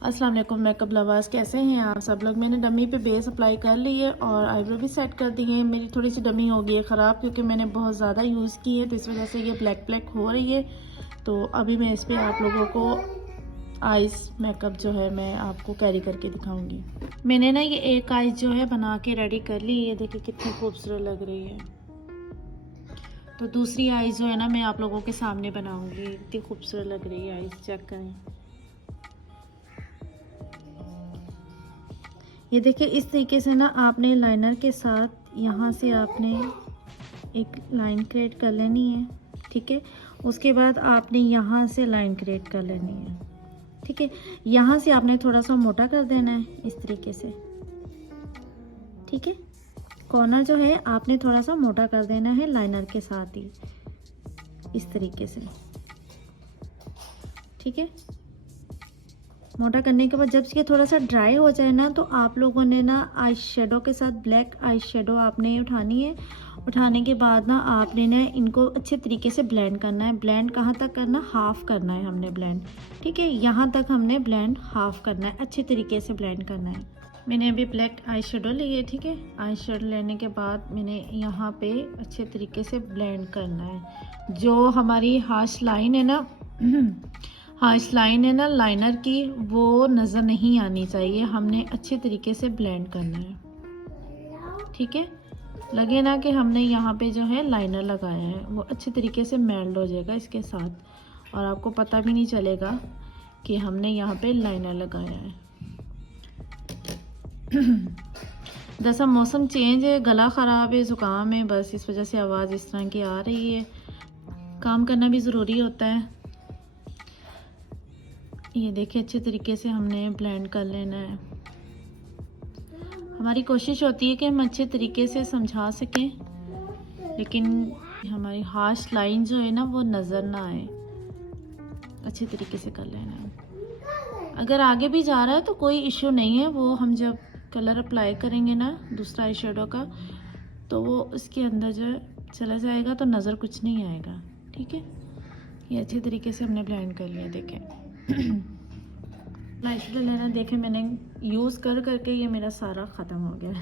अस्सलाम वालेकुम makeup lovers, कैसे हैं आप सब लोग। मैंने डमी पे बेस अप्लाई कर ली है और आईब्रो भी सेट कर दी है। मेरी थोड़ी सी डमी हो गई है ख़राब क्योंकि मैंने बहुत ज़्यादा यूज़ की है, तो इस वजह से ये ब्लैक ब्लैक हो रही है। तो अभी मैं इस पर आप लोगों को आइज़ मेकअप जो है मैं आपको कैरी करके दिखाऊँगी। मैंने ना ये एक आइज़ जो है बना के रेडी कर ली है, देखिए कितनी खूबसूरत लग रही है। तो दूसरी आइज़ जो है ना मैं आप लोगों के सामने बनाऊँगी, इतनी खूबसूरत लग रही है आइज़, चेक करें। ये देखिए इस तरीके से ना आपने लाइनर के साथ यहाँ से आपने एक लाइन क्रिएट कर लेनी है, ठीक है। उसके बाद आपने यहाँ से लाइन क्रिएट कर लेनी है, ठीक है। यहाँ से आपने थोड़ा सा मोटा कर देना है इस तरीके से, ठीक है। कॉर्नर जो है आपने थोड़ा सा मोटा कर देना है लाइनर के साथ ही, इस तरीके से, ठीक है। मोटा करने के बाद जब ये थोड़ा सा ड्राई हो जाए ना, तो आप लोगों ने ना आई शेडो के साथ ब्लैक आई शेडो आपने उठानी है। उठाने के बाद ना आपने ना इनको अच्छे तरीके से ब्लेंड करना है। ब्लेंड कहाँ तक करना, हाफ करना है हमने ब्लेंड, ठीक है। यहाँ तक हमने ब्लेंड हाफ करना है, अच्छे तरीके से ब्लेंड करना है। मैंने अभी ब्लैक आई शेडो ली है, ठीक है। आई शेडो लेने के बाद मैंने यहाँ पे अच्छे तरीके से ब्लेंड करना है। जो हमारी हाश लाइन है ना हाश लाइन है ना लाइनर की, वो नज़र नहीं आनी चाहिए। हमने अच्छे तरीके से ब्लेंड करना है, ठीक है। लगे ना कि हमने यहाँ पे जो है लाइनर लगाया है, वो अच्छे तरीके से मेल्ट हो जाएगा इसके साथ और आपको पता भी नहीं चलेगा कि हमने यहाँ पे लाइनर लगाया है। जैसा मौसम चेंज है, गला ख़राब है, ज़ुकाम है, बस इस वजह से आवाज़ इस तरह की आ रही है। काम करना भी ज़रूरी होता है। ये देखिए अच्छे तरीके से हमने ब्लेंड कर लेना है। हमारी कोशिश होती है कि हम अच्छे तरीके से समझा सकें, लेकिन हमारी हार्श लाइन जो है ना वो नज़र ना आए। अच्छे तरीके से कर लेना है। अगर आगे भी जा रहा है तो कोई इश्यू नहीं है, वो हम जब कलर अप्लाई करेंगे ना दूसरा आई शेडो का, तो वो उसके अंदर जो चला जाएगा तो नज़र कुछ नहीं आएगा, ठीक है। ये अच्छे तरीके से हमने ब्लेंड कर लिया। देखें आई शेडो लेना, देखें मैंने यूज़ कर करके ये मेरा सारा ख़त्म हो गया।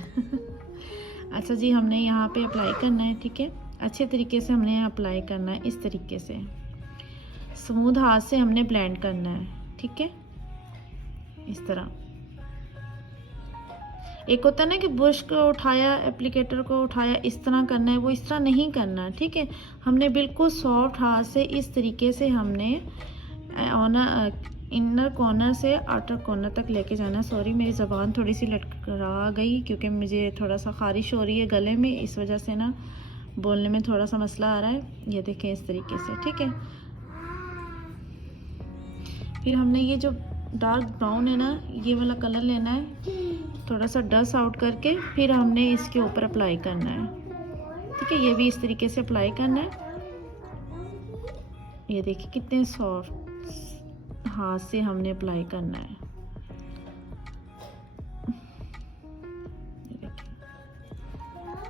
अच्छा जी, हमने यहाँ पे अप्लाई करना है, ठीक है। अच्छे तरीके से हमने अप्लाई करना है, इस तरीके से स्मूथ हाथ से हमने ब्लेंड करना है, ठीक है। इस तरह एक होता है ना कि ब्रश को उठाया, एप्लीकेटर को उठाया, इस तरह करना है, वो इस तरह नहीं करना, ठीक है। हमने बिल्कुल सॉफ्ट हाथ से इस तरीके से हमने इनर कॉर्नर से आउटर कॉर्नर तक लेके जाना। सॉरी मेरी ज़बान थोड़ी सी लटका गई क्योंकि मुझे थोड़ा सा ख़ारिश हो रही है गले में, इस वजह से ना बोलने में थोड़ा सा मसला आ रहा है। ये देखें इस तरीके से, ठीक है। फिर हमने ये जो डार्क ब्राउन है ना, ये वाला कलर लेना है, थोड़ा सा डस्ट आउट करके फिर हमने इसके ऊपर अप्लाई करना है, ठीक है। ये भी इस तरीके से अप्लाई करना है। ये देखिए कितने सॉफ्ट हाथ से हमने अप्लाई करना है।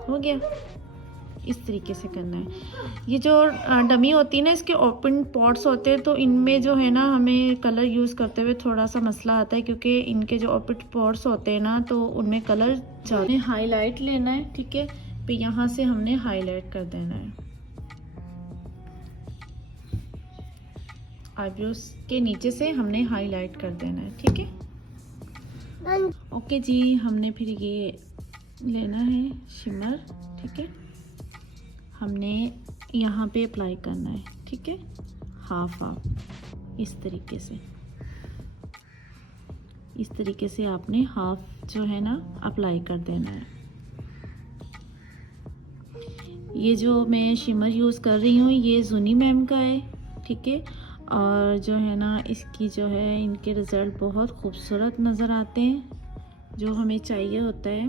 हो गया, इस तरीके से करना है। ये जो डमी होती है ना, इसके ओपन पॉट्स होते हैं, तो इनमें जो है ना हमें कलर यूज़ करते हुए थोड़ा सा मसला आता है, क्योंकि इनके जो ओपन पॉट्स होते हैं ना तो उनमें कलर ज़्यादा। हाईलाइट लेना है, ठीक है। फिर यहाँ से हमने हाईलाइट कर देना है, आईब्रोज के नीचे से हमने हाईलाइट कर देना है, ठीक है। ओके जी, हमने फिर ये लेना है शिमर, ठीक है। हमने यहाँ पे अप्लाई करना है, ठीक है, हाफ हाफ इस तरीके से। इस तरीके से आपने हाफ जो है ना अप्लाई कर देना है। ये जो मैं शिमर यूज़ कर रही हूँ ये जुनी मैम का है, ठीक है। और जो है ना इसकी जो है इनके रिज़ल्ट बहुत खूबसूरत नज़र आते हैं। जो हमें चाहिए होता है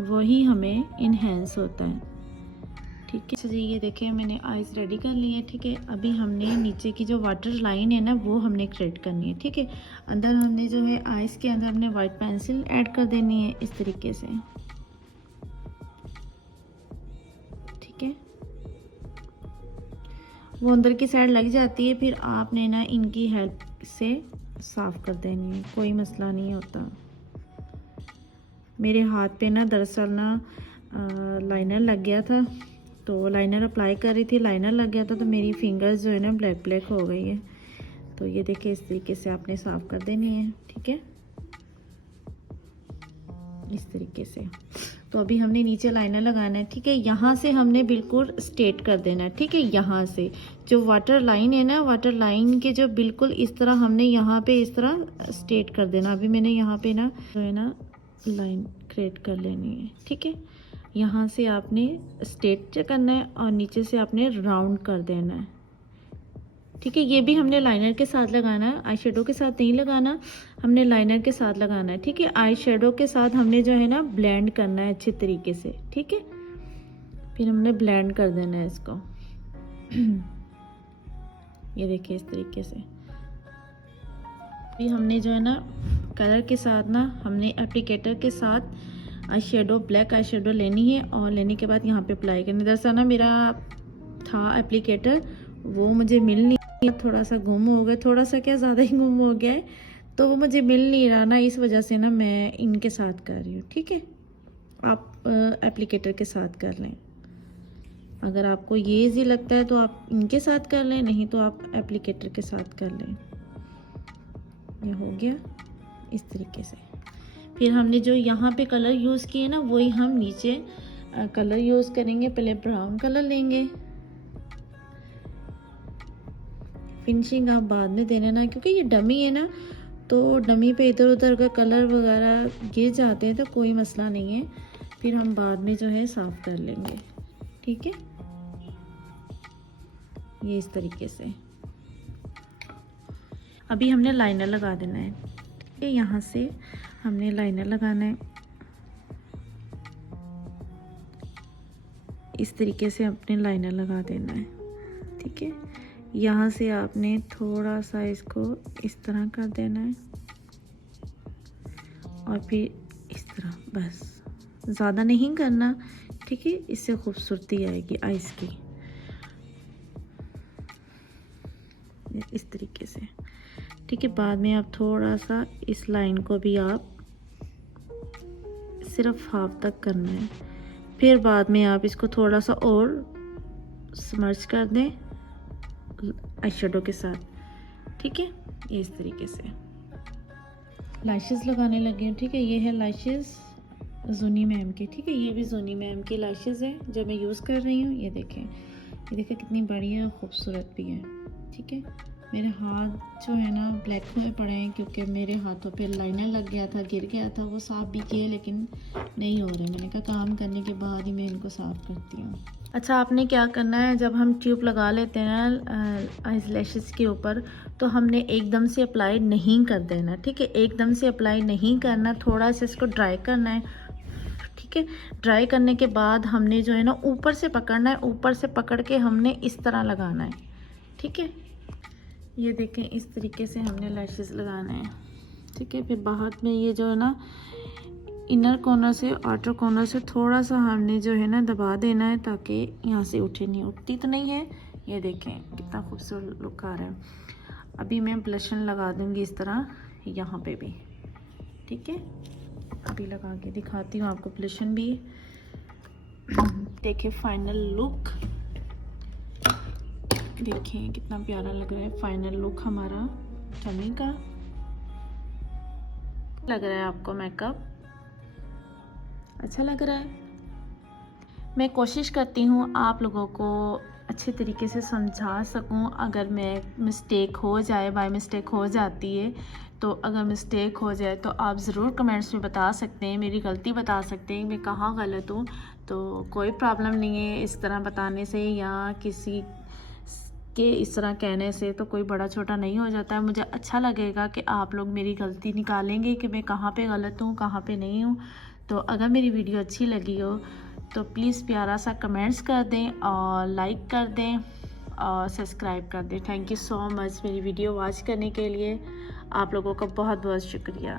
वही हमें इन्हेंस होता है, ठीक है। अच्छा जी, ये देखिए मैंने आइज़ रेडी कर ली है, ठीक है। अभी हमने नीचे की जो वाटर लाइन है ना वो हमने क्रिएट करनी है, ठीक है। अंदर हमने जो है आइज़ के अंदर हमने वाइट पेंसिल ऐड कर देनी है इस तरीके से, ठीक है। वो अंदर की साइड लग जाती है, फिर आपने ना इनकी हेल्प से साफ़ कर देनी है, कोई मसला नहीं होता। मेरे हाथ पे ना दरअसल ना लाइनर लग गया था, तो लाइनर अप्लाई कर रही थी, लाइनर लग गया था तो मेरी फिंगर्स जो है ना ब्लैक ब्लैक हो गई है। तो ये देखिए इस तरीके से आपने साफ़ कर देनी है, ठीक है, इस तरीके से। तो अभी हमने नीचे लाइनर लगाना है, ठीक है। यहाँ से हमने बिल्कुल स्ट्रेट कर देना है, ठीक है। यहाँ से जो वाटर लाइन है ना, वाटर लाइन के जो बिल्कुल इस तरह हमने यहाँ पे इस तरह स्ट्रेट कर देना। अभी मैंने यहाँ पे ना जो है ना लाइन क्रिएट कर लेनी है, ठीक है। यहाँ से आपने स्ट्रेट करना है और नीचे से आपने राउंड कर देना है, ठीक है। ये भी हमने लाइनर के साथ लगाना है, आई शेडो के साथ नहीं लगाना, हमने लाइनर के साथ लगाना है, ठीक है। आई शेडो के साथ हमने जो है ना ब्लेंड करना है अच्छे तरीके से, ठीक है। फिर हमने ब्लेंड कर देना है इसको ये देखिए इस तरीके से। फिर हमने जो है ना कलर के साथ ना हमने एप्लीकेटर के साथ eye shadow, black eye shadow लेनी है और लेने के बाद यहाँ पे अप्लाई करनी। दरअसल ना मेरा था एप्लीकेटर, वो मुझे मिल नहीं, थोड़ा सा गुम हो गया, थोड़ा सा क्या ज़्यादा ही गुम हो गया है, तो वो मुझे मिल नहीं रहा ना, इस वजह से ना मैं इनके साथ कर रही हूँ, ठीक है। आप एप्लीकेटर के साथ कर लें, अगर आपको ये इजी लगता है तो आप इनके साथ कर लें, नहीं तो आप एप्लीकेटर के साथ कर लें। ये हो गया इस तरीके से। फिर हमने जो यहाँ पे कलर यूज़ किए ना वही हम नीचे कलर यूज़ करेंगे। पहले ब्राउन कलर लेंगे, फिनिशिंग आप बाद में देना ना, क्योंकि ये डमी है ना, तो डमी पे इधर उधर का कलर वगैरह गिर जाते हैं तो कोई मसला नहीं है, फिर हम बाद में जो है साफ़ कर लेंगे, ठीक है। ये इस तरीके से। अभी हमने लाइनर लगा देना है, ठीक है। यहाँ से हमने लाइनर लगाना है, इस तरीके से अपने लाइनर लगा देना है, ठीक है। यहाँ से आपने थोड़ा सा इसको इस तरह कर देना है और फिर इस तरह, बस ज़्यादा नहीं करना, ठीक है। इससे खूबसूरती आएगी आइस की, इस तरीके से, ठीक है। बाद में आप थोड़ा सा इस लाइन को भी आप सिर्फ हाफ तक करना है, फिर बाद में आप इसको थोड़ा सा और स्मर्च कर दें आई शेडो के साथ, ठीक है। ये इस तरीके से लैशेस लगाने लगे हैं, ठीक है। ये है लैशेस ज़ूनी मैम की, ठीक है। ये भी ज़ूनी मैम की लैशेस है जो मैं यूज़ कर रही हूँ। ये देखें कितनी बढ़िया खूबसूरत भी है, ठीक है। मेरे हाथ जो है ना ब्लैक हुए पड़े हैं क्योंकि मेरे हाथों पे लाइनर लग गया था, गिर गया था, वो साफ़ भी किए लेकिन नहीं हो रहे। मैंने कहा काम करने के बाद ही मैं इनको साफ़ करती हूँ। अच्छा, आपने क्या करना है, जब हम ट्यूब लगा लेते हैं आइस लैशेस के ऊपर तो हमने एकदम से अप्लाई नहीं कर देना, ठीक है। एकदम से अप्लाई नहीं करना, थोड़ा सा इसको ड्राई करना है, ठीक है। ड्राई करने के बाद हमने जो है ना ऊपर से पकड़ना है, ऊपर से पकड़ के हमने इस तरह लगाना है, ठीक है। ये देखें इस तरीके से हमने लैशेस लगाना है, ठीक है। फिर बाहर में ये जो है ना इनर कॉर्नर से आउटर कॉर्नर से थोड़ा सा हमने जो है ना दबा देना है ताकि यहाँ से उठे नहीं, उठती तो नहीं है। ये देखें कितना खूबसूरत लुक आ रहा है। अभी मैं ब्लशन लगा दूँगी इस तरह यहाँ पे भी, ठीक है। अभी लगा के दिखाती हूँ आपको ब्लशन भी। देखिए फाइनल लुक, देखें कितना प्यारा लग रहा है फाइनल लुक हमारा टमी का। लग रहा है आपको मेकअप अच्छा लग रहा है? मैं कोशिश करती हूँ आप लोगों को अच्छे तरीके से समझा सकूँ। अगर मैं मिस्टेक हो जाए, बाय मिस्टेक हो जाती है, तो अगर मिस्टेक हो जाए तो आप ज़रूर कमेंट्स में बता सकते हैं, मेरी गलती बता सकते हैं, मैं कहाँ गलत हूँ। तो कोई प्रॉब्लम नहीं है इस तरह बताने से या किसी के इस तरह कहने से, तो कोई बड़ा छोटा नहीं हो जाता है। मुझे अच्छा लगेगा कि आप लोग मेरी गलती निकालेंगे कि मैं कहाँ पे गलत हूँ, कहाँ पे नहीं हूँ। तो अगर मेरी वीडियो अच्छी लगी हो तो प्लीज़ प्यारा सा कमेंट्स कर दें और लाइक कर दें और सब्सक्राइब कर दें। थैंक यू सो मच मेरी वीडियो वॉच करने के लिए। आप लोगों का बहुत बहुत शुक्रिया।